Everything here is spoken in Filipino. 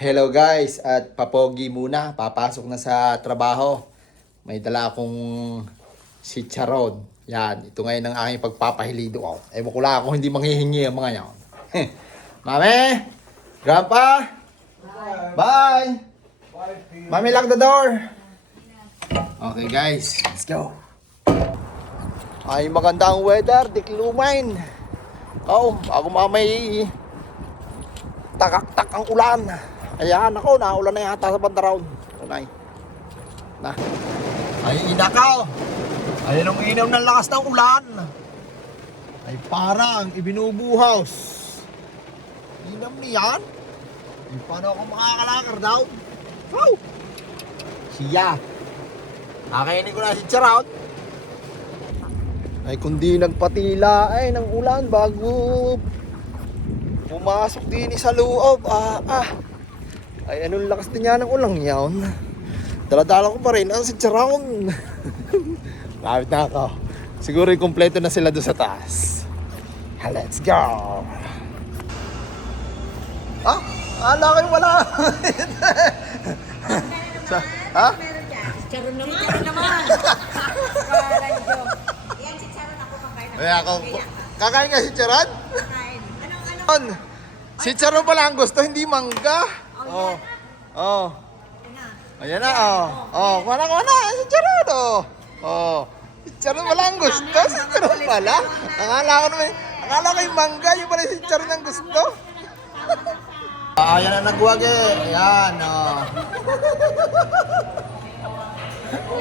Hello guys, at papogi muna, papasok na sa trabaho. May dala akong chicharon. Yan, ito ngayon ang aking pagpapahilido. Oh. Ewan ko lang kung hindi manghihingi ang mga yan. Mami! Grandpa! Bye! Mami, lock the door! Okay guys, let's go. Ay, maganda ang weather, diklumain. Oh, ako mamay takak-tak ang ulan. Ayan ako, naulan na yata sa bandaraw. Unay. Na. Ay, inakaw. Ayan ang inaw ng lakas ng ulan. Ay, parang ibinubuhaws. Inam niyan. Ay, paano ako makakalakar daw? Wow! Siya. Kakainin ko na si Charot. Ay, kundi nagpatila ay ng ulan bago pumasok din sa loob. Ay, anong lakas din niya ng ulang yun. Daladala ko pa rin ang si Charon. Lapit na ako. Siguro kompleto na sila doon sa taas. Let's go. Ala kayo wala. Charon naman. Charon naman. Yan si Charon ako kakain. Ay, ako. Kakain nga si Charon? Kakain. Anong? Si Charon pala ang gusto, hindi mangga. Oh. Oh. Ayan na, oh. Oh, kuha na. Si Charon, oh. Oh. Si Charon pala ang gusto. Si Charon pala. Akala ko yung mangga, yung pala si Charon ang gusto. Ayan na nagwag eh. Ayan, oh.